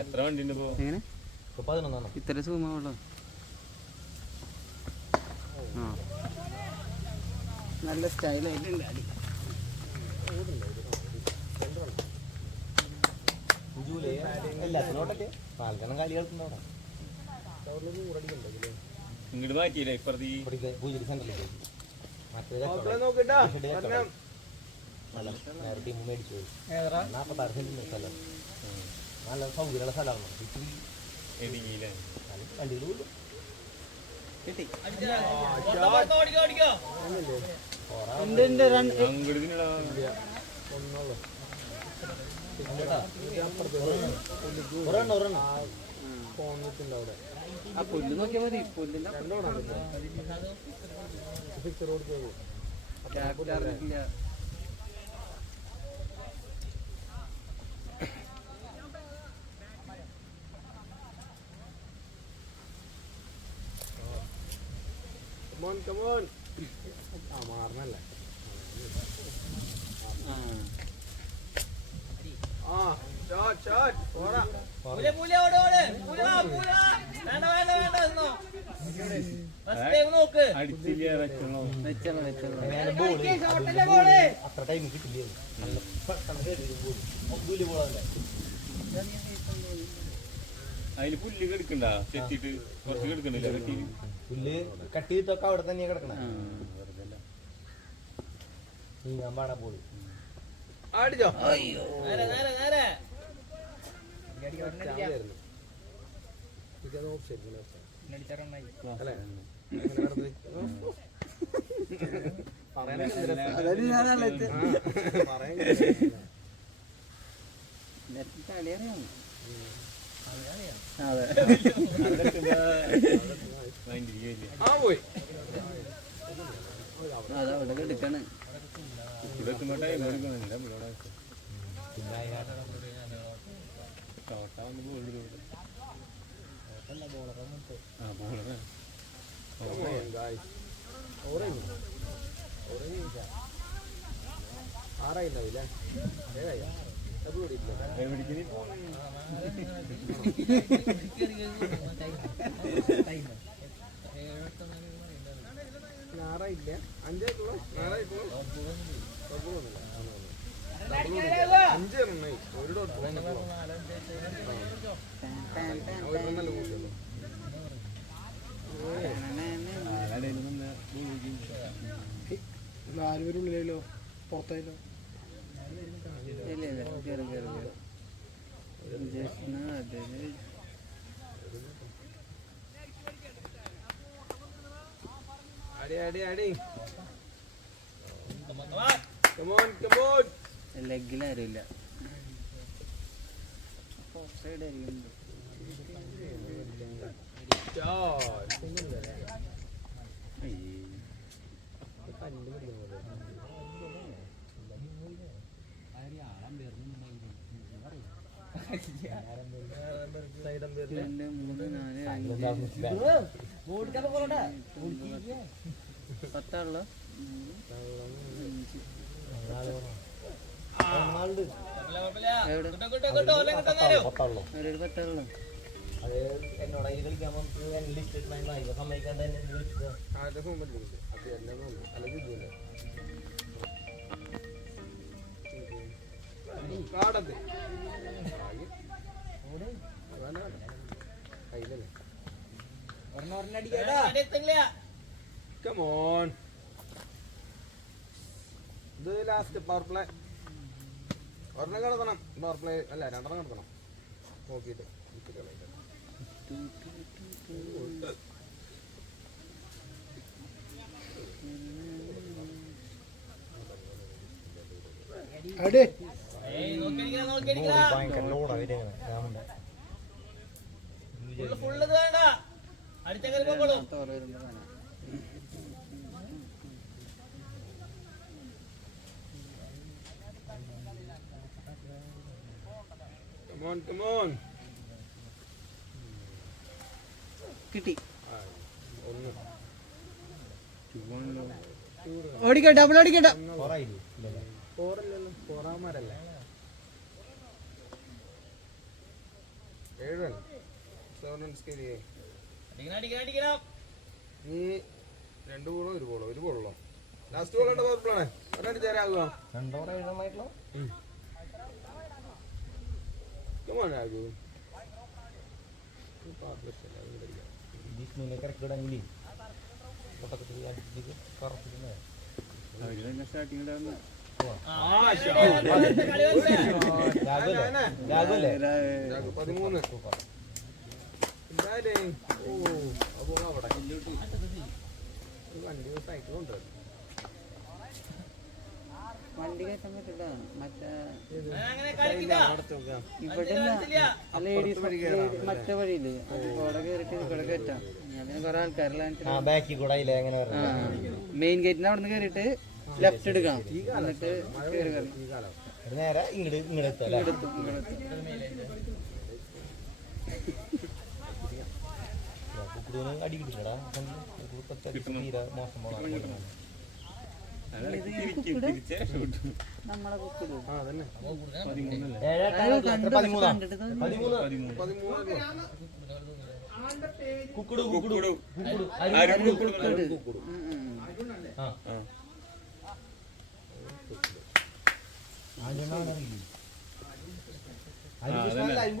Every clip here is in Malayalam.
എത്ര വണ്ടി ഉണ്ട് ഇപ്പോ? എങ്ങനെ ഇത്ര സൂമുള്ളൂ. ആ നല്ല സ്റ്റൈലായിട്ടുണ്ട് അടി. ഇങ്ങോട്ട് മാറ്റിയില്ലേ ഇപ്പുറത്ത് നല്ല സൗകര്യമുള്ള സ്ഥലമാണ്. ഇടുങ്ങിയില്ലേ? ആ പുല്ല് നോക്കിയാൽ മതി. പുല്ലില്ല അറിഞ്ഞിട്ടില്ല. മാറണല്ലേ അടിച്ചില്ല വെച്ചോ. അത്ര ടൈം കിട്ടില്ല. അതില് പുല്ല് കിടക്കണ്ട ചെത്തിട്ട് കുറച്ച് കിടക്കണില്ല. പുല്ല് കട്ട് ചെയ്തിട്ടൊക്കെ അവിടെ തന്നെയാ കിടക്കണം. നീങ്ങാൻ പാടാ പോളി അടിച്ചോ. കളിയറിയാം. പോയി അതവിടെ എടുക്കാണ്. ആറായില്ലേ? ഞാറായില്ല. അഞ്ചായിട്ടുള്ളൂ. ഞാറായിട്ടുള്ളൂ. 5 റണ്ണായി. ഒരു ഡോട്ട് നാലുപേരുള്ളിലോ പുറത്തായില്ലോ. അടി അടി അടി. ലെഗിലാരുമില്ല. പത്താളോ? പത്താളോ? അത് എന്നോട് കളിക്കാൻ സമ്മതിക്കാൻ തന്നെ ഇത് ലാസ്റ്റ് പവർ പ്ലേ. ഒരെണ്ണം കിടത്തണം. പവർ പ്ലേ അല്ല, 2 കിടത്തണം നോക്കിയിട്ട്. കിട്ടി. ഓടിക്കോ, ഡബിൾ ഓടിക്കണ്ട. 7 റൺ 7 റൺ സ്കെയിൽ ചെയ്യേ നീ 2 ബോളോ 1 ബോളോ ലാസ്റ്റ് ബോൾ ഉണ്ട് പവർ പ്ലേ ആണ് ഒരടിച്ചാരാകുക 2 ഓവർ 7 റണ്ണായിട്ടുള്ള ആകൂ ജിഷ്ണുവിനെ കിടക്കിടങ്ങില്ലേ പൊട്ടക്കത്തിൽ അടിച്ചിട്ട് കറക്റ്റ് അവര് തന്നെ സ്റ്റാർട്ടിങ് രാഘവല്ലേ 13 എന്തായാലേ ഓ അപ്പൊ അവിടെ വണ്ടി സൈക്കിൾ ഉണ്ട് വണ്ടി കയറ്റാൻ പറ്റില്ല മറ്റേ അടച്ചോക്കാം ഇവിടെ ലേഡീസ് മറ്റേ വഴിയില്ലേ അവിടെ കയറിട്ട് ഇവിടെ കയറ്റാം ഞാൻ കുറെ ആൾക്കാരെല്ലാം ബാക്കി കൂടെ ഇല്ലേ എങ്ങനെ മെയിൻ ഗേറ്റിന് അവിടെ നിന്ന് കയറിയിട്ട് ലെഫ്റ്റ് എടുക്കാം എന്നിട്ട് കയറി കയറി ഈ കാലം നേരെ ഇങ്ങോട്ട് എത്തും അല്ലേ കുക്കുടൂന് അടി കിട്ടില്ലടാ തീരെ മോശം പോണ തിരിച്ചേ ഷൂട്ട് നമ്മളെ കുക്കിടും ആ അതന്നെ 13 കുക്കുടു കുക്കുടു ആരും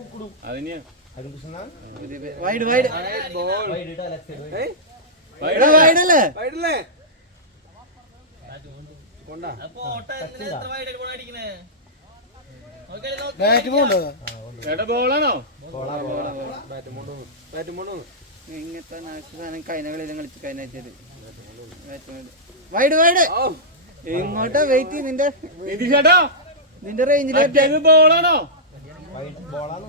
കുക്കുടു അതിനെയാ വൈഡ് വൈഡ് വൈഡല്ലേ വൈഡല്ലേ കൊണ്ടാ ബാറ്റ് പോണ്ടോ ചേട്ടാ ബോളാണോ ബാറ്റ് കൊണ്ടുവന്നു ഇങ്ങനത്തെ നാശം കഴിഞ്ഞ കളിയിലും കളിച്ച് കഴിഞ്ഞത് വൈഡ് വൈഡ് എങ്ങോട്ടാ വെയിറ്റ് നിന്റെ ചേട്ടാ നിന്റെ റേഞ്ചിൽ ബോളാണോ ബോളാണ്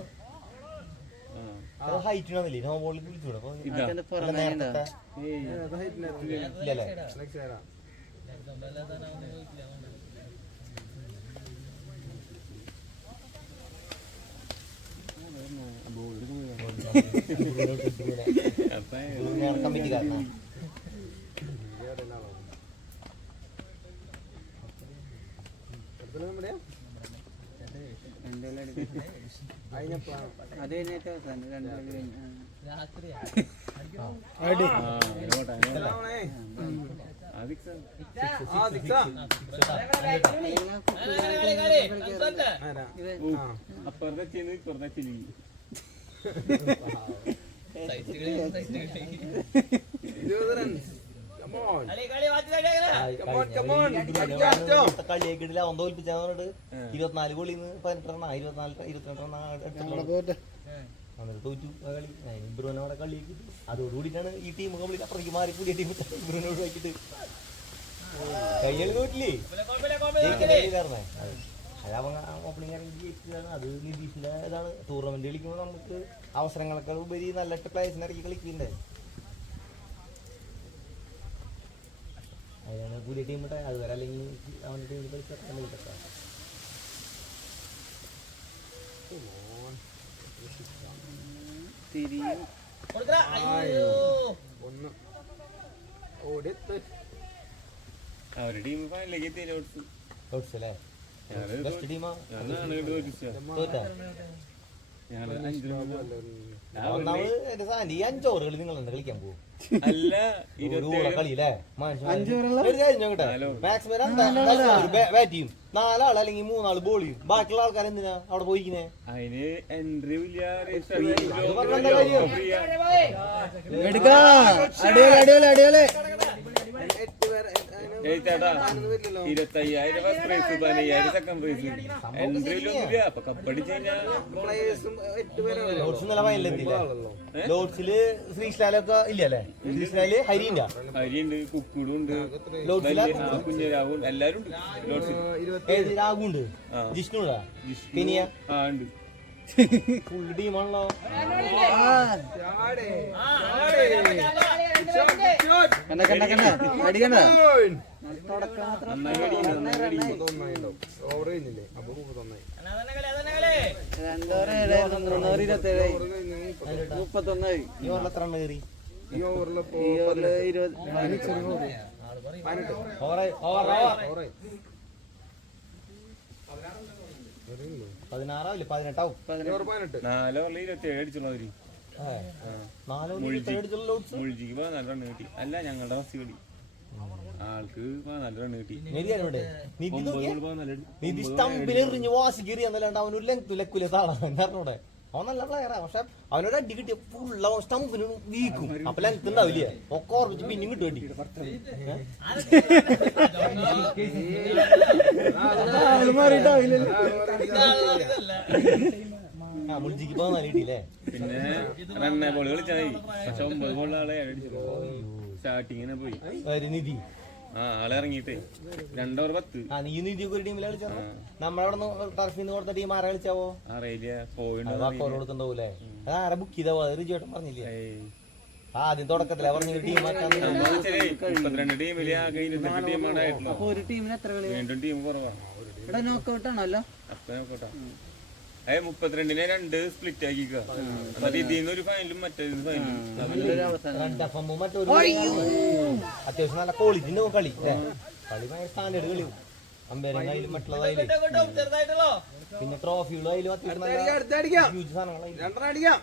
ഹൈറ്റിനാന്നില്ലേ നോ ബോളിൽ വിളിച്ചൂടെ ഇല്ലല്ലേ കമ്മിറ്റിക്കാരനാ അത് കഴിഞ്ഞിട്ട് രണ്ടു കളി കഴിഞ്ഞു അപ്പുറത്തെ ചെന്ന് ഇപ്പുറത്തെ ചെല്ലി കളിയേക്കിടില്ല ഒന്ന് തോൽപ്പിച്ചാൽ 24 ഗോളിന്ന് 18 റണ്ണ 22 റണ്ണ തോറ്റു ആ കളി ഇബ്രുവിനോടെ കളിയേക്ക് അതോടുകൂടിയിട്ടാണ് ഈ ടീം കംപ്ലീറ്റ് അപ്പുറത്തേക്ക് മാറി പുതിയ ടീം ഇബ്രുവിനോട് വായിച്ചിട്ട് കഴിഞ്ഞാൽ തോറ്റില്ലേ കാരണേ അതവൻ ഓപ്പണിംഗ് ഇറങ്ങി ജയിച്ചതാണ്. അത് നിതീഷിന്റെ ഇതാണ്. ടൂർണമെന്റ് കളിക്കുമ്പോൾ നമുക്ക് അവസരങ്ങളൊക്കെ ഉപരി നല്ല പ്ലേയേഴ്സിനെ ഇറക്കി കളിക്കണ്ടേ. അതിനാണ് പുതിയ ടീം ഇട്ടെ. അതുവരെ അല്ലെങ്കിൽ അവന്റെ ടീമിൽ കളിച്ചാൽ അവരുടെ ടീം ഫൈനലിലേക്ക് എത്തിയില്ലേ? ഈ 5 ഓവറുകൾ നിങ്ങൾ എന്താ കളിക്കാൻ പോകും? അല്ല കളിയില്ലേ മാക്സിമം ബാറ്റ് ചെയ്യും. 4 ആൾ അല്ലെങ്കിൽ 3 ആൾ ബോൾ ചെയ്യും. ബാക്കിയുള്ള ആൾക്കാർ എന്തിനാ അവിടെ പോയിക്കുന്നേ? അതിന് എൻട്രി ചേട്ടാ 25,000 ഫസ്റ്റ് പ്രൈസ് 15,000 സെക്കൻഡ് പ്രൈസ് എൻട്രിയിലൊന്നുമില്ല. അപ്പൊ കപ്പടിച്ച് കഴിഞ്ഞാൽ ലോഡ്സില് ശ്രീശാലൊക്കെ ഇല്ലല്ലേ? ശ്രീശാല് ഹരിയുണ്ട്, കുക്കുടും ഉണ്ട്, കുഞ്ഞരാവും എല്ലാരും ഉണ്ട്. രാഗുണ്ട്, ജിഷ്ണുണ്ടാ, പിനിയ ഉണ്ട്. ഫുൾ ടീമാണല്ലോ. 16 18 18 4 ഓവറിൽ 27 അടിച്ചുള്ളൂ അവര്. 4 അടിച്ചുള്ള ലോഡ്സ്. മുൾജിക്ക് 14 റൺ കിട്ടി. അല്ല ഞങ്ങളുടെ ഫസ്റ്റ് കളി ആൾക്ക് 14 റൺ കിട്ടി. നിധി സ്റ്റമ്പിലെറിഞ്ഞ് വാശി കയറി എന്നല്ലാണ്ട് അവനൊരു ലെങ്ത് താളാണ് എന്നറിഞ്ഞൂടെ. അവൻ നല്ല പ്ലെയറാ, പക്ഷെ അവനോട് അടി കിട്ടിയ ഫുൾ അവൻ സ്റ്റമ്പിന് വീക്കും. അപ്പൊ ലെങ്ത് ഉണ്ടാവില്ലേ, ഒക്കെ ഓർമ്മിച്ച് പിന്നെയും കിട്ടും അടി. മുൾജിക്ക് 14 കിട്ടിയില്ലേ. പിന്നെ റണ്ണ ബോൾ കളിച്ചാൽ 9 ബോളിൽ ആളെ അടിച്ചു. സ്റ്റാർട്ടിങ്ങിനെ പോയി നിധി ആളെ ഇറങ്ങിയിട്ട് 2 ഓവർ 10. നീ നിധിയൊക്കെ ഒരു ടീമിൽ കളിച്ചോ. നമ്മളവിടെ ടർഫിൽ നിന്ന് കൊടുത്ത ടീം ആരെ കളിച്ചാവോ? അറിയില്ല, പോയിണ്ട് കൊടുക്കണ്ടാവൂലേ. അതാരെ ബുക്ക് ചെയ്താവോ? അത് റിജുവേട്ടൻ പറഞ്ഞില്ലേ ആദ്യം തുടക്കത്തിലെ പറഞ്ഞ ടീം 32 ടീമില് ആകെ 28 ടീമാണ് ആയിട്ടുള്ളൂ. അപ്പൊ ഒരു ടീമിന് എത്ര കളി? വീണ്ടും ടീം കുറവാണ്. ഇവിടെ നോക്കൗട്ട് ആണല്ലോ. അപ്പൊ നോക്കട്ടെ, 32നെ 2 സ്പ്ലിറ്റ് ആക്കിക്കുക. എന്നിട്ട് ഇതിന്ന് ഒരു ഫൈനലും മറ്റേത് ഫൈനലും. അത്യാവശ്യം നല്ല ക്വാളിറ്റി ഉണ്ടാവും കളി. കളി ഭയങ്കര സ്റ്റാൻഡേർഡ് കളിയും. അമ്പേരങ്ങായാലും മറ്റുള്ളതായാലും പിന്നെ ട്രോഫികളും അതിലും അത്യാവശ്യം സാധനങ്ങളായാലും.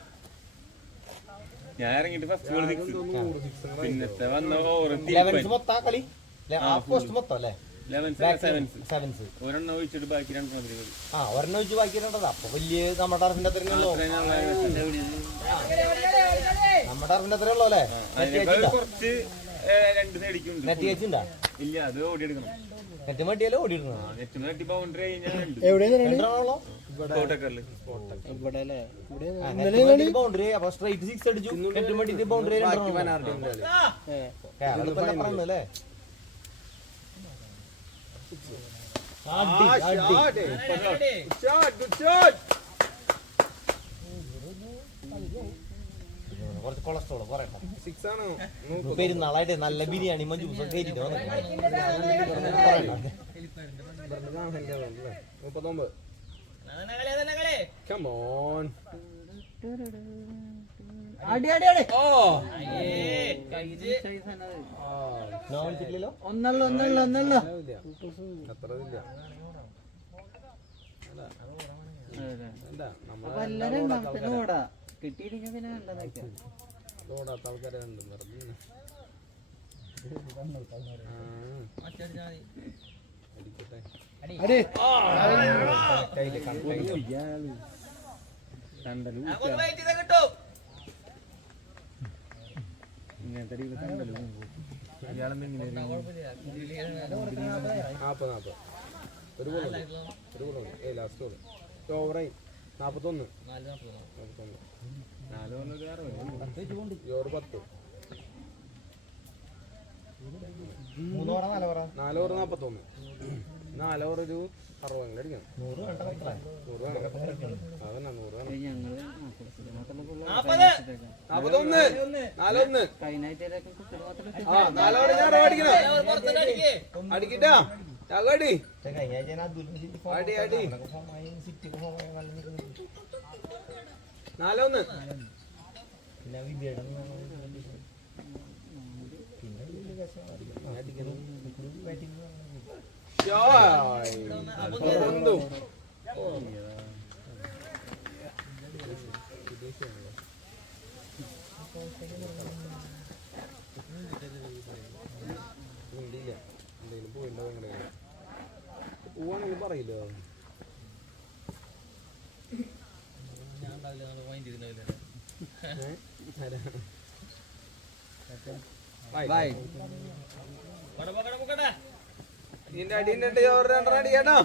ഞാൻ ഇറങ്ങിട്ട് ഫസ്റ്റ് ഗോൾ 6. പിന്നത്തെ വന്ന ഓവർ മൊത്തം കളി മൊത്തം അല്ലേ? ഒരെണ്ണം ഒഴിച്ചിട്ട് ബാക്കി 2 കളി. ഒരെണ്ണം ഒഴിച്ച് ബാക്കി രണ്ടത്. അപ്പൊ വലിയ നമ്മുടെ ടർഫിന്റെ അത്രയുള്ളൂ. നമ്മുടെ ടർഫിന്റെ അത്രയുള്ളൂ അല്ലേ? കുറച്ച് 2 സൈഡിക്കുണ്ട്. നെറ്റ് ചേച്ചിണ്ടാ? ഇല്ല, അത് ഓടിയെടുക്കണം. നെറ്റ് മട്ടിയാലോ ഓടിയിടണം. നെറ്റ് തട്ടി ബൗണ്ടറി കഴിഞ്ഞാൽ ബൗണ്ടറി അപ്പൊ സ്ട്രൈറ്റ് 6 അടിച്ചു. നെറ്റ് മട്ടിട്ട് ബൗണ്ടറി പറഞ്ഞല്ലേ. കുറച്ച് കൊളസ്ട്രോൾ പറയട്ടെ. പെരുന്നാളായിട്ട് നല്ല ബിരിയാണി മഞ്ജൂസൊക്കെ കയറ്റിട്ട് ഒന്നല്ലോ ഓടാ കിട്ടിയിരിക്കും. പിന്നെ ഓടാത്ത ആൾക്കാരെ കണ്ടും ഇങ്ങനത്തെ ഒരു ലാസ്റ്റ് ഓവറായി 41 4 ഓവർ 10 4 ഓവർ 41 4 ഓവർ ഒരു 60 അടിക്കണം. 100 വേണം. അതന്നെ 100 വേണം. 41 4 ഓവർ ഞാൻ അടിക്കണം. അടിക്കട്ടാ അടി അടി അടി 4-1. പോവാണെങ്കിൽ പറയില്ലോ. ഇതിന്റെ അടിന്റെ ഓവർ 2 അടി കേട്ടോ.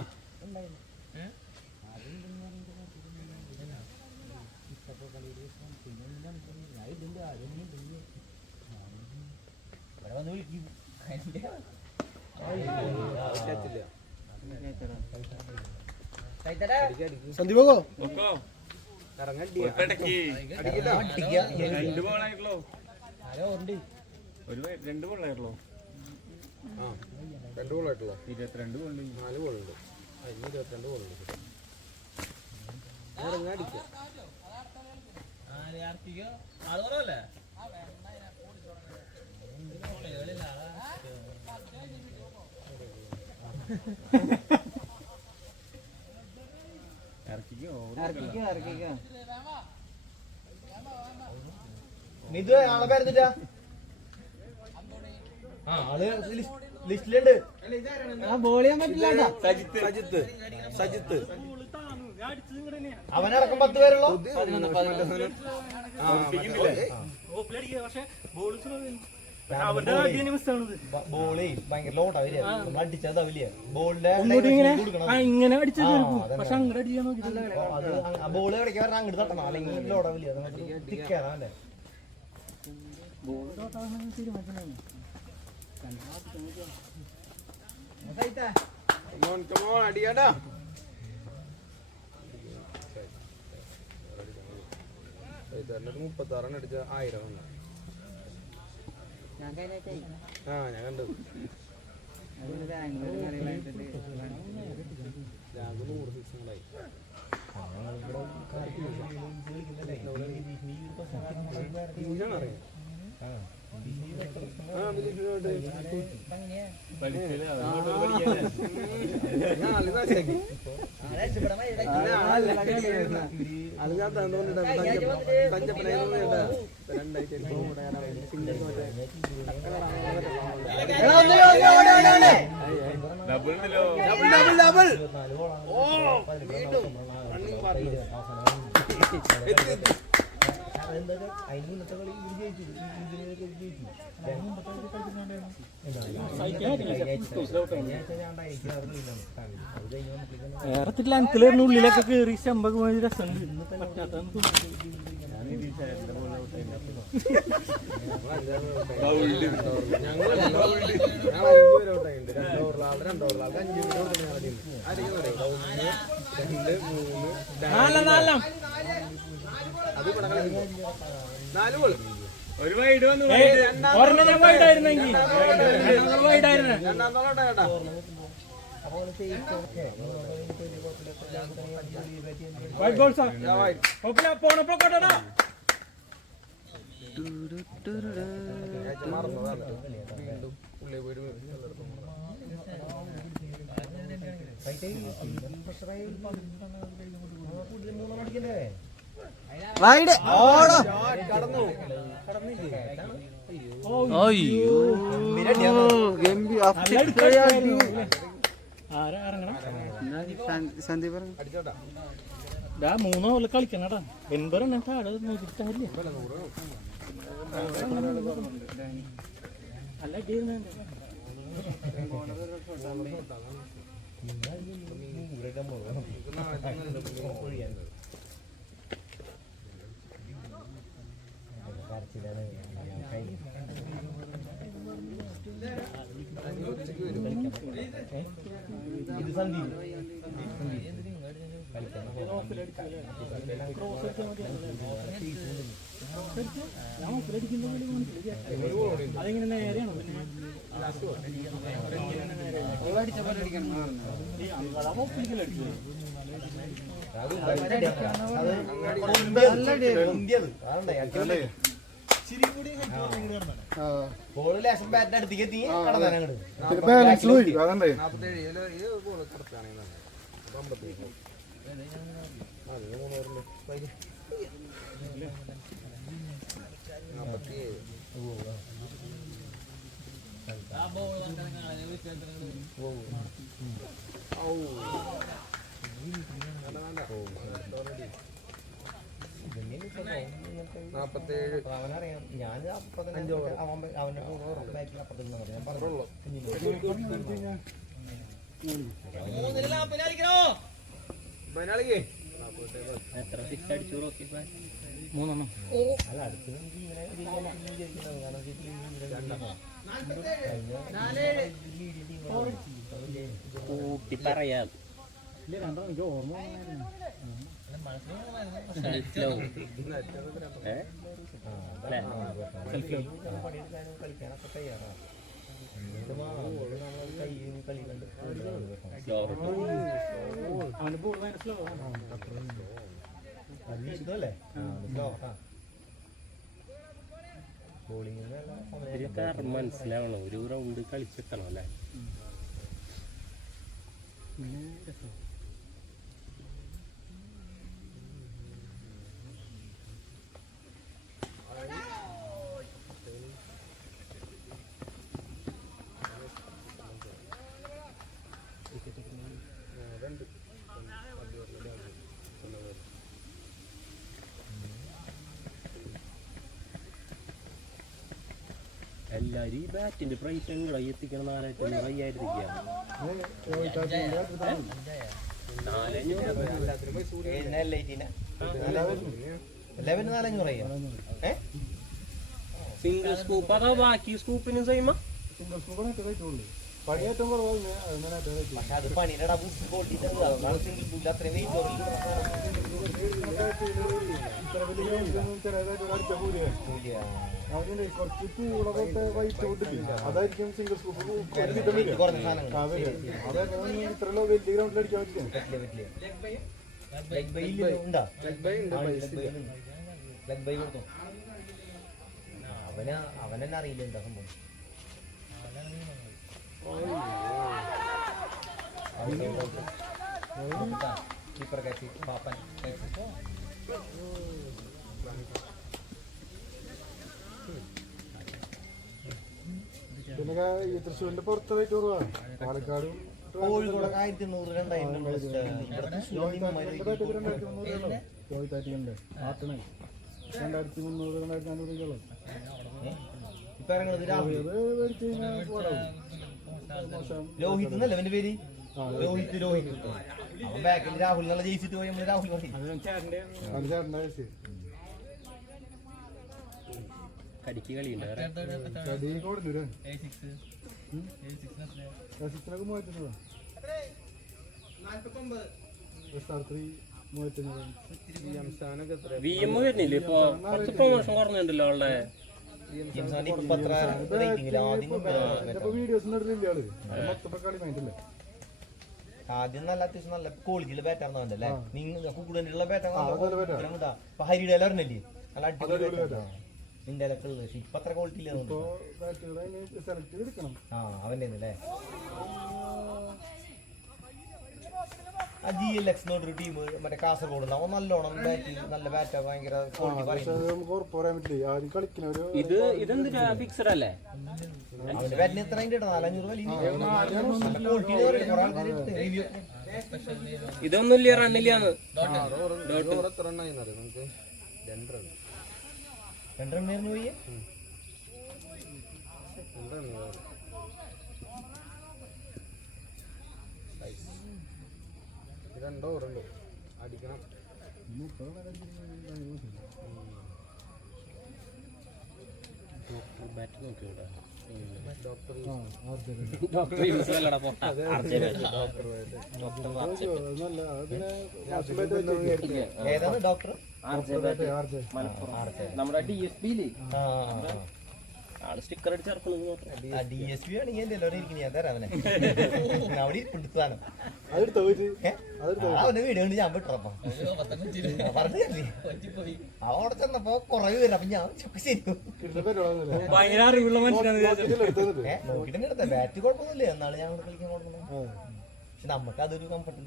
സന്ദീപോ രണ്ട് ബോളായിട്ടുള്ളൂ. 2 ബോളായിട്ടുള്ളൂ. 2 ബോളായിട്ടുള്ളൂ. 22 ബോളുണ്ട്. 4 ബോളുണ്ട്. 22 ബോളുണ്ട്. ഇറങ്ങാടിക്കുക. ഇറക്കിക്കോ. ഇത് ആളെ പേരെന്തിട്ടാ? ആള് ലിസ്റ്റിലുണ്ട്. ആ ബോൾ ചെയ്യാൻ പറ്റില്ല. സജിത്ത് അവനടക്കം 10 പേരുള്ളൂ. ബോളേ ഭയങ്കര ലോട്ടാ വരിക. നമ്മൾ അടിച്ചത് വലിയ ബോളിന്റെ ഇങ്ങനെ അടിച്ചു പക്ഷെ അങ്ങോട്ട് അടിക്കാൻ നോക്കി ബോള് എവിടേക്ക് പറഞ്ഞാൽ അങ്ങോട്ട് തട്ടണം, അല്ലെങ്കിൽ ലോടാ വലിയ തിക്കേറാ അല്ലേ. അടിയാടാ. എന്നിട്ട് 36 അടിച്ച 1000 വന്ന. ഞാൻ കഴിഞ്ഞായി ഞാൻ കണ്ടു. ഞാൻ 100 സിക്സുകളായി. വേറെ അനക്കിലേറിന് ഉള്ളിലൊക്കെ കേറി ശമ്പക രസമുണ്ട്. പറ്റാത്ത ഒരു വൈഡ് വന്നു. വൈഡായിരുന്നെങ്കിൽ പോണപ്പോ കൊണ്ടടാ. വീണ്ടും ഉള്ളിൽ പോയിട്ട് കടന്നു. സന്ദീപ് പറഞ്ഞു അടിച്ചോട്ടാ. 3 ഓവറിൽ കളിക്കണടാ. 80 എണ്ണം താഴെ നോക്കിട്ടാല്ലേ. അല്ല അടിയായിരുന്നു. ഇത് സന്ദീപ് അതെങ്ങനെ നേരെയാണോ? ബോള് ലേശം ബാറ്റിന്റെ അടുത്തേക്ക് എത്തി കടന്നാനങ്ങട്. അവനറിയാം. ഞാൻ അവന്റെ ബാറ്റിൽ അപ്പുറത്തേക്ക് ഞാൻ പറഞ്ഞു. എത്ര 6 അടിച്ചു റോക്കി? 3 എണ്ണം. അല്ല അടുത്ത് കൂട്ടി പറയാം. എനിക്ക് ഓർമ്മ കളിക്കാനൊക്കെ തയ്യാറാണ്. അവന്റെ ബോൾ മനസ്സിലാവും. അല്ലേ ബോളിംഗ് മനസ്സിലാവണം. ഒരു റൗണ്ട് കളിച്ചെത്തണം അല്ലേ. എല്ലാരും ഈ ബാറ്റിന്റെ പ്രൈസ് എങ്ങനെ എത്തിക്കണം 4500 സിംഗിൾ സ്കൂപ്പ് അതോ ബാക്കി സ്കൂപ്പിനും സെയിമാ? പക്ഷെ അത് പണിയുടെ അത്രയും വെയിറ്റ് അതായിരിക്കും സിംഗിൾ സ്കൂപ്പ് കുറഞ്ഞ സാധനങ്ങൾ ഇത്രല്ലോ വലിയ ഗ്രൗണ്ടിൽ അടിക്കാൻ പറ്റില്ല. അവനെന്നെ അറിയില്ല എന്താ സംഭവം. കീപ്പർ കാച്ചി പാപ്പൻ പിന്നെ ഈ തൃശ്ശൂരിന്റെ പുറത്ത് പോയിട്ട് കുറവാണ്. പാലക്കാടും കോഴിക്കോട് 1800 ഇപ്പൊ ഇറങ്ങുന്നത് രോഹിത് എന്നല്ലേ അവന്റെ പേര്? രോഹിത് അവൻ ബാക്കിൽ രാഹുൽ എന്നുള്ള ജയിച്ചിട്ട് പോയി നമ്മള് രാഹുൽ പറയും. കടിക്ക് കളിയുണ്ട് VM വരുന്നില്ലേ ഇപ്പൊ? കുറച്ച് പ്രൊമോഷൻ കുറഞ്ഞുണ്ടല്ലോ അവളുടെ. ആദ്യം നല്ല അത്യാവശ്യം നല്ല ക്വാളിറ്റിയുള്ള ബാറ്റാണെന്ന് അവൻ്റെ നിങ്ങൾ കൂടുതലുള്ള ബാറ്റാണ് ഹരിയുടെ ഇറങ്ങില്ലേ നല്ല അടിപൊളി നിന്റെ ഇലക്കെ ഉള്ളത്. പക്ഷെ ഇപ്പൊ അത്ര ക്വാളിറ്റി ഇല്ല അവൻ്റെ അല്ലേ. ആ GLX എന്നൊരു ടീം മറ്റേ കാസർഗോഡ് അവൻ നല്ലോണം ബാറ്റ് നല്ല ബാറ്റാ ഭയങ്കര ഇതെന്തിനാ ഫിക്സഡ് അല്ലേ? അവന്റെ ബാറ്റിന് എത്ര 400 ഇതൊന്നുമില്ല റണ്ണില്ലാന്ന്. 2 റണ്ണായിരുന്നു പോയി. രണ്ടോ അടിക്കണം. ബാറ്റ് നോക്കിയോടാ. ഏതാണ് ഡോക്ടർ? നമ്മുടെ DSP ആള് സ്റ്റിക്കർ അടിച്ചിറക്കുന്നത്. DSP ആണെങ്കിൽ എന്റെ എല്ലാവരും ഇരിക്കണേ അതരാ അവനെ അവിടെ ഇരിപ്പിടുത്താണ് അവന്റെ വീഡിയോ കൊണ്ട് ഞാൻ വിട്ടപ്പോ പറഞ്ഞു അവിടെ ചെന്നപ്പോ കൊറേ പേര് അപ്പൊ ഞാൻ ശരിക്കും ഭയങ്കര അറിവുള്ള മനുഷ്യനാണ്. നോക്കിട്ട് എടുത്ത ബാറ്റ് കുഴപ്പമൊന്നുമില്ല. എന്നാണ് ഞാൻ കളിക്കാൻ കുഴപ്പമില്ല. പക്ഷെ നമുക്ക് അതൊരു കംഫർട്ട്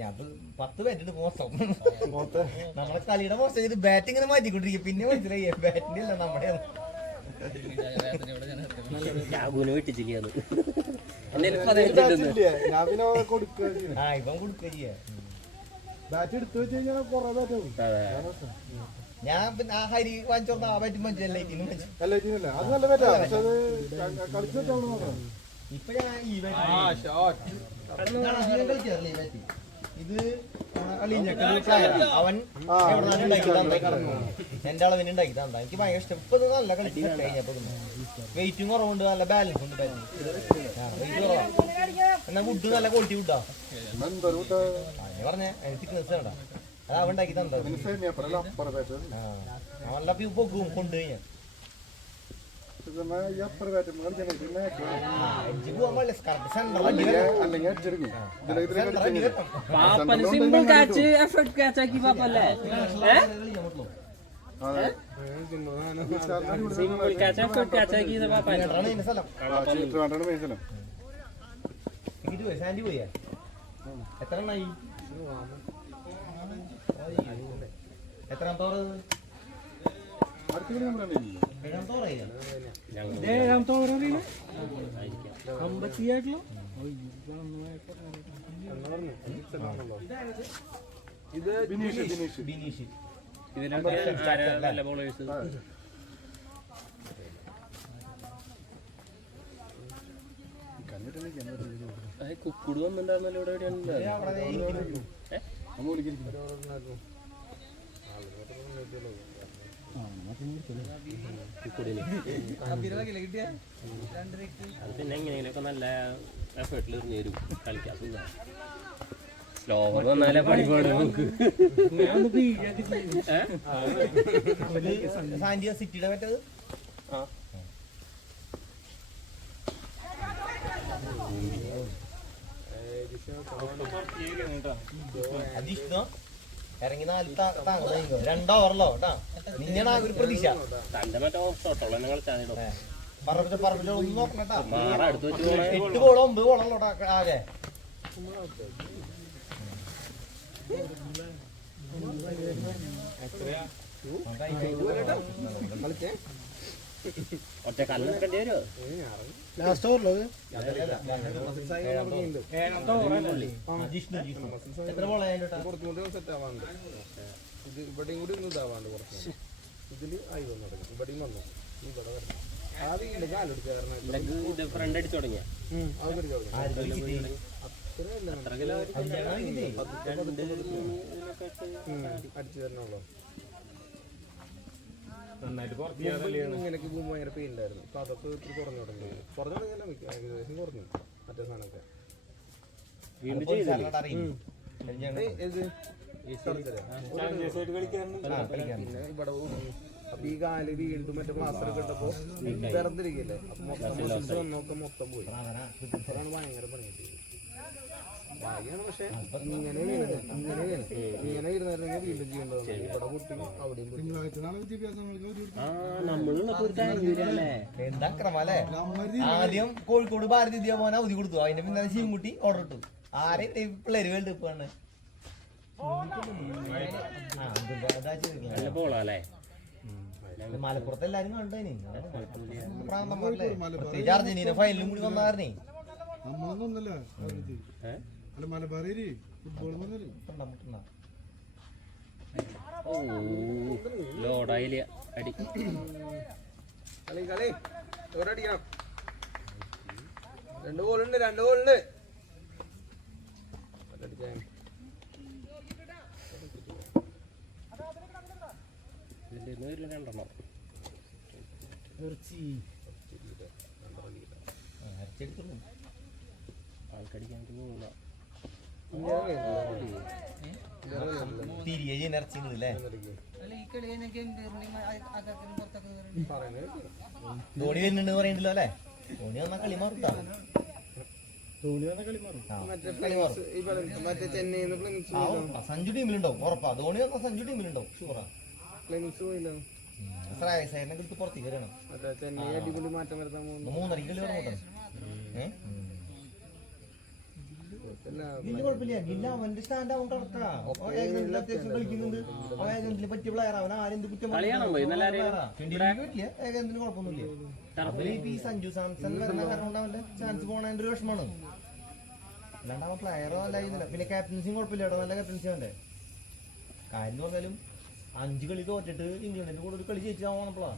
ഞാൻ 10 ബാറ്റിട്ട് മോശം നമ്മളെ കളിയുടെ മോശം ചെയ്ത് ബാറ്റ് ഇങ്ങനെ മാറ്റിക്കൊണ്ടിരിക്കും. പിന്നെ മനസ്സിലായി ബാറ്റിന്റെ അല്ല നമ്മുടെ വെട്ടിച്ചിരിക്കാന്ന്. ഇവൻ കൊടുക്കുക ചെയ്യാ. ബാറ്റ് എടുത്തു വെച്ച് കഴിഞ്ഞാൽ കൊറേ ബാറ്റ് ആവും. ഞാൻ പിന്നെ ആ ഹരി വാങ്ങിച്ചോർന്ന ആ ബാറ്റ് മഞ്ചല്ലേ എല്ലാറ്റിനല്ല അത് നല്ല ബാറ്റാ. പക്ഷെ അത് കളിച്ചു വെച്ചാൽ നോക്കണം. ഇപ്പൊ ഞാൻ ഈ ബാറ്റ് കളിക്കാറില്ല. ഈ ബാറ്റ് ഇത് അവൻ എന്റെ അളവിന് ഉണ്ടാക്കി തന്നാ. എനിക്ക് ഭയങ്കര ഇഷ്ടം. ഇപ്പൊ നല്ല കളിച്ച് കഴിഞ്ഞപ്പോ വെയിറ്റും കുറവുണ്ട്, നല്ല ബാലൻസ് ഉണ്ട് ബാറ്റ്. വെയിറ്റ് കുറവാ. എന്നാ വുഡ് നല്ല ക്വാളിറ്റി വുഡാ പറഞ്ഞ തിക്നെസ് വേണ്ട. അത് അവൻ ഉണ്ടാക്കി തന്നത്. നല്ല പോകും കൊണ്ട് കഴിഞ്ഞാൽ സിമ്പിൾ ക്യാച്ച് എഫർട്ട് ക്യാച്ച് ആക്കി പാപ്പല്ലേ? സിമ്പിൾ ക്യാച്ച് എഫർട്ട് ക്യാച്ച് ആക്കി സാൻഡി പോയാ എത്ര എണ്ണായി? എത്രാമത്തോറ്? ഇത് കുക്കുട് വന്നിട്ടുണ്ടായിരുന്നല്ലോ ഇവിടെ എവിടെയാണ് കുക്കുടിന് അത് പിന്നെ എങ്ങനെയൊക്കെ നല്ല എഫേർട്ടിൽ എറിഞ്ഞു തരും കളിക്കാൻ സുഖം സ്ലോവർ വന്നാലേ പണിപാട് നമുക്ക് സാന്റിയ സിറ്റിയുടെ മറ്റേത് അജിഷ്ണോ ഇറങ്ങി 4 താങ്ങുന്ന 2 ഓവറിലോ കേട്ടാ നിന്നാണ് ഒരു പ്രതീക്ഷ തന്റെ മറ്റേ ഷോട്ടോളം കളിച്ചാൽ പറമ്പിൽ ഒന്നും നോക്കണട്ടാ മാറ അടുത്ത് വെച്ച് പോണേ 8 ബോളോ 9 ബോളോട്ടാ ആകെ ഒറ്റ കല്ലെടുക്കേണ്ടി വരുമോ ലാസ്റ്റ് ഓവറിലോ എത്ര ബോളാ കുറച്ചും കൂടി സെറ്റ് ആവാണ്ട് ഇത് ഇവിടെയും കൂടി ഒന്ന് ഇതാവാണ്ട് കുറച്ച് ഇതില് ആയി വന്നു തുടങ്ങി ഇവിടെയും വന്നു ഇവിടെ വരണം ആദ്യം ഇല്ല കാലെടുത്ത് കാരണം ഫ്രണ്ട് അടിച്ചു തുടങ്ങിയ അടിച്ചു തരണല്ലോ നന്നായിട്ട് ഇങ്ങനെയൊക്കെ പോകുമ്പോൾ ഭയങ്കര പെയിൻ ഉണ്ടായിരുന്നു അപ്പൊ അതൊക്കെ ഇത്തിരി കുറഞ്ഞു തുടങ്ങി ഏകദേശം കുറഞ്ഞു മറ്റേ സാധനമൊക്കെ പിന്നെ ഇവിടെ അപ്പൊ ഈ കാല് വീണ്ടും മറ്റേ പ്ലാസ്റ്റർ ഒക്കെ ഇട്ടപ്പോ വെറുതിരിക്കല്ലേ അപ്പൊ മൊത്തം വന്നൊക്കെ മൊത്തം പോയി അതാണ് ഭയങ്കര പണി ഭാഗ്യാണ് പക്ഷെ ഇങ്ങനെ ഇങ്ങനെ ഇരുന്നായിരുന്നെങ്കിൽ വീണ്ടും ചെയ്യേണ്ടതാണ് ഇവിടെ കുട്ടി അവിടെയും എന്താ ക്രമല്ലേ ആദ്യം കോഴിക്കോട് ഭാരതി വിദ്യാ ഭവൻ അവധി കൊടുത്തു അതിന്റെ പിന്നെ ശിവൻകുട്ടി ഓർഡർ ഇട്ടു ആരെ പിള്ളേര് വേൾഡ് കപ്പ് ആണ് നല്ല ബോളാല്ലേ മലപ്പുറത്ത് എല്ലാരും കണ്ടേനി പ്രത്യേകിച്ച് അർജന്റീന ഫൈനലും കൂടി വന്നായിരുന്നേ നമ്മളൊന്നല്ല അല്ല മലബാറി ഫുട്ബോൾ ലോഡായില്ല അടി കളി കളി എവിടെ അടിക്കണം 2 ഗോളുണ്ട് 2 ഗോളുണ്ട് രണ്ടെണ്ണം ആൾക്കടിക്കാൻ പോകുന്ന തിരികെ ഇറച്ചില്ലേ ധോണി വരുന്നുണ്ട് പറയണ്ടല്ലോ അല്ലേ ധോണി വന്നാ കളി മാറുട്ടാ മറ്റേ ചെന്നൈന്ന് സഞ്ജു ടീമിലുണ്ടാവും ഉറപ്പാ ധോണി വന്നാ സഞ്ജു ടീമിലുണ്ടാവും ഷുവറാ പ്ലെയിൻസ് പോയില്ലോ സൈഡിനെ എടുത്ത് പുറത്തേക്ക് വരണം മറ്റേ ചെന്നൈ അടിപൊളി മാറ്റം വരുത്താൻ പോകുന്നു 3:30 കളി ഗില്ല് കുഴപ്പമില്ല ഗില്ല അവന്റെ സ്റ്റാൻഡ് അവൻ കറക്റ്റാ അത്യാവശ്യം കളിക്കുന്നുണ്ട് ഏകദിനത്തിന് പറ്റിയ പ്ലെയർ അവൻ ആരെന്ത് കുറ്റം ഏകദിനത്തിന് കുഴപ്പമൊന്നുമില്ല ഈ സഞ്ജു സാംസൺ വരുന്ന കാരണം കൊണ്ട് അവന്റെ ചാൻസ് പോണതിന്റെ ഒരു വിഷമാണ് അല്ലാണ്ട് അവൻ പ്ലെയറോ അല്ല ചെയ്യുന്നില്ല പിന്നെ ക്യാപ്റ്റൻസിയും കുഴപ്പമില്ല കേട്ടോ നല്ല ക്യാപ്റ്റൻസി അവന്റെ കാര്യം പറഞ്ഞാലും 5 കളി തോറ്റിട്ട് ഇംഗ്ലണ്ടിന്റെ കൂടെ ഒരു കളി ജയിച്ചാൽ പോണപ്പോഴാ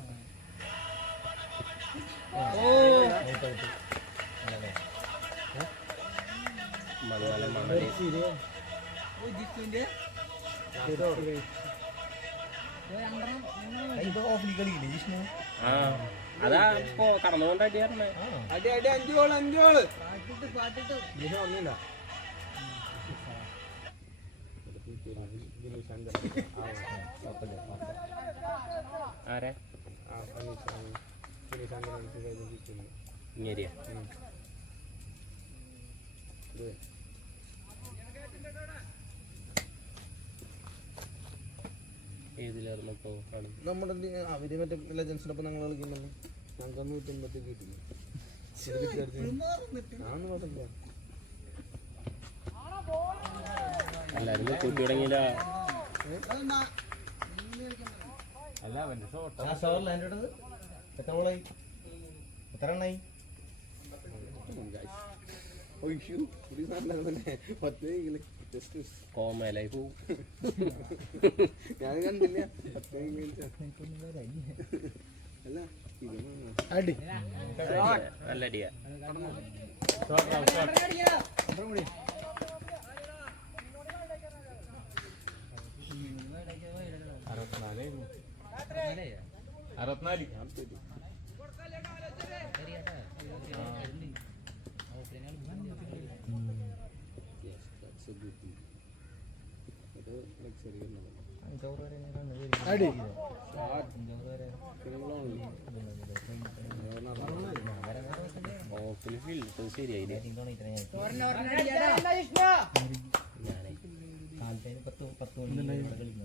ഓഫ്ലി കളിയില്ലേ ജിഷ്ണു അതാ ഇപ്പൊ കടന്നുകൊണ്ട് അടിയായിരുന്നേ അടി അടി 5 ഗോള് 5 ഗോള് ഒന്നുമില്ല ആരെ ഇങ്ങേരിയ ഏതിലായിരുന്നു ഇപ്പോ നമ്മുടെ അവര് മറ്റേ ലെജൻസിനൊപ്പം ഞങ്ങൾ കളിക്കുന്നുണ്ട് ഞങ്ങൾക്ക് 150 കിട്ടില്ല എല്ലാരും കൂട്ടി തുടങ്ങിയില്ല എത്ര ബോളായി എത്ര എണ്ണായി കോമലായി പോവും ഞാൻ കണ്ടില്ല അല്ല ഇത് അടി നല്ല അടിയാ അറുപത്തിനാല് അടി ഓപ്പില് ഫീൽഡ് ശരിയായില്ലേ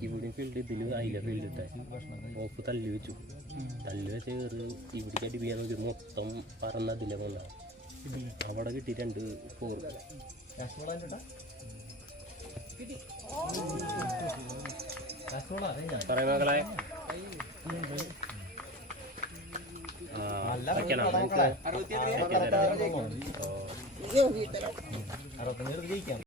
ഇവിടെ ഫീൽഡ് ഇതില് ആയില്ല ഫീൽഡ് ഇട്ടെ ഓപ്പ് തല്ലി വെച്ചു തല്ലി വെച്ച കയറി ഇവിടേക്ക് അടിപ്പിക്കാൻ നോക്കി മൊത്തം പറന്നതില്ല കൊണ്ട അവിടെ കിട്ടി 2 4 പറയാ മകളെ ജയിക്കാം